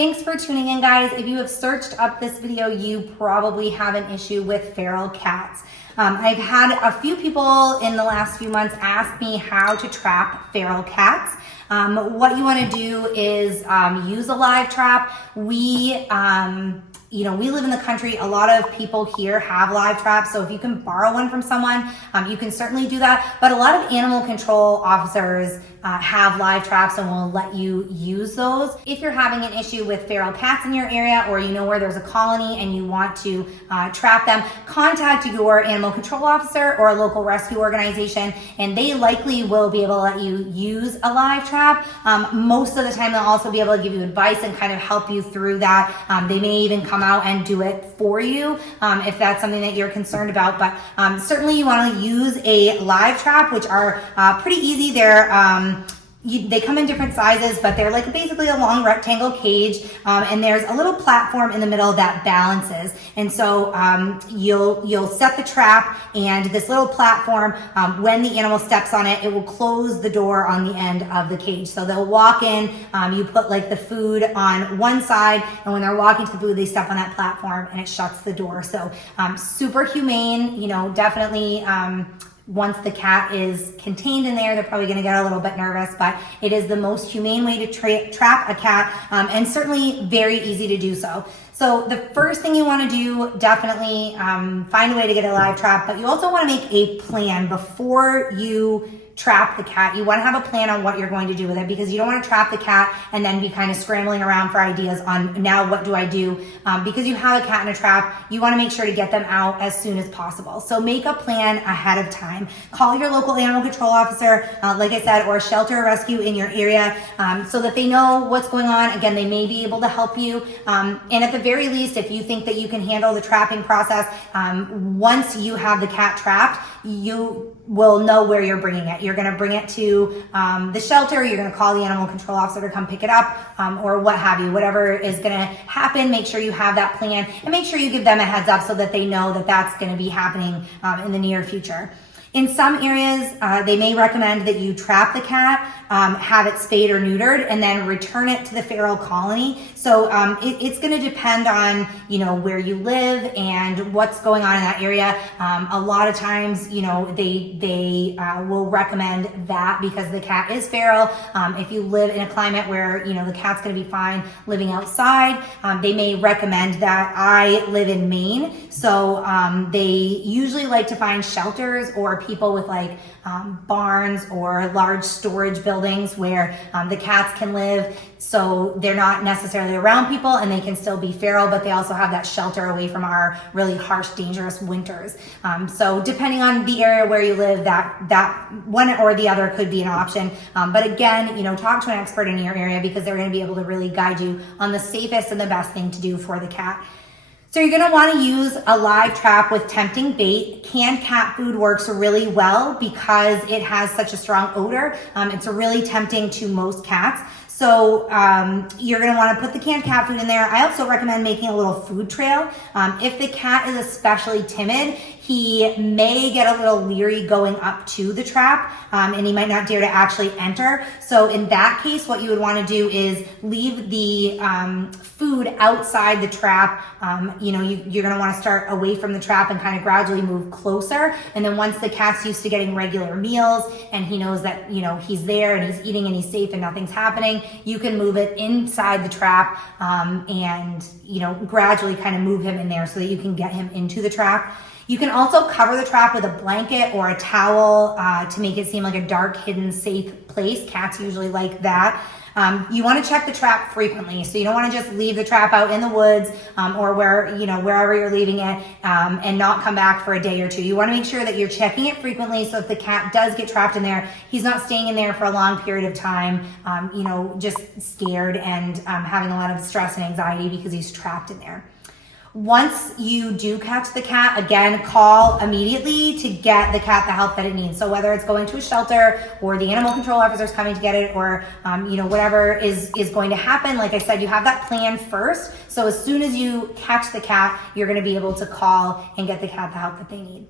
Thanks for tuning in, guys. If you have searched up this video, you probably have an issue with feral cats. I've had a few people in the last few months ask me how to trap feral cats. What you want to do is use a live trap. We live in the country. A lot of people here have live traps, so if you can borrow one from someone, you can certainly do that. But a lot of animal control officers have live traps and will let you use those. If you're having an issue with feral cats in your area, or you know where there's a colony and you want to trap them, contact your animal control officer or a local rescue organization, and they likely will be able to let you use a live trap. Most of the time, they'll also be able to give you advice and kind of help you through that. They may even come out and do it for you if that's something that you're concerned about. But certainly you want to use a live trap, which are pretty easy. They come in different sizes, but they're like basically a long rectangle cage, and there's a little platform in the middle that balances. And so you'll set the trap, and this little platform, when the animal steps on it, it will close the door on the end of the cage. So they'll walk in, you put like the food on one side, and when they're walking to the food, they step on that platform and it shuts the door. So super humane, definitely. Once the cat is contained in there, they're probably going to get a little bit nervous, but it is the most humane way to trap a cat, and certainly very easy to do so. So the first thing you want to do, definitely find a way to get a live trap, but you also want to make a plan before you trap the cat. You want to have a plan on what you're going to do with it, because you don't want to trap the cat and then be kind of scrambling around for ideas on now what do I do, because you have a cat in a trap. You want to make sure to get them out as soon as possible. So make a plan ahead of time. Call your local animal control officer, like I said, or a shelter or rescue in your area, so that they know what's going on. Again, they may be able to help you, and at the very least, if you think that you can handle the trapping process, once you have the cat trapped, you will know where you're bringing it. You're going to bring it to the shelter, you're going to call the animal control officer to come pick it up, or what have you. Whatever is going to happen, make sure you have that plan, and make sure you give them a heads up so that they know that that's going to be happening in the near future. In some areas, they may recommend that you trap the cat, have it spayed or neutered, and then return it to the feral colony. So it's going to depend on where you live and what's going on in that area. A lot of times, they will recommend that because the cat is feral. If you live in a climate where the cat's going to be fine living outside, they may recommend that. I live in Maine, so they usually like to find shelters or people with like barns or large storage buildings where the cats can live, so they're not necessarily around people and they can still be feral, but they also have that shelter away from our really harsh, dangerous winters. So depending on the area where you live, that one or the other could be an option. But again, talk to an expert in your area, because they're going to be able to really guide you on the safest and the best thing to do for the cat. So you're going to want to use a live trap with tempting bait. Canned cat food works really well because it has such a strong odor. It's really tempting to most cats. So you're going to want to put the canned cat food in there. I also recommend making a little food trail. If the cat is especially timid, he may get a little leery going up to the trap, and he might not dare to actually enter. So in that case, what you would want to do is leave the food outside the trap. You're going to want to start away from the trap and kind of gradually move closer. And then once the cat's used to getting regular meals and he knows that he's there and he's eating and he's safe and nothing's happening, you can move it inside the trap, and gradually kind of move him in there so that you can get him into the trap. You can also cover the trap with a blanket or a towel to make it seem like a dark, hidden, safe place. Cats usually like that. You want to check the trap frequently, so you don't want to just leave the trap out in the woods or wherever you're leaving it, and not come back for a day or two. You want to make sure that you're checking it frequently, so if the cat does get trapped in there, he's not staying in there for a long period of time, just scared and having a lot of stress and anxiety because he's trapped in there. Once you do catch the cat, again, call immediately to get the cat the help that it needs. So whether it's going to a shelter or the animal control officers coming to get it, or whatever is going to happen, like I said, you have that plan first. So as soon as you catch the cat, you're going to be able to call and get the cat the help that they need.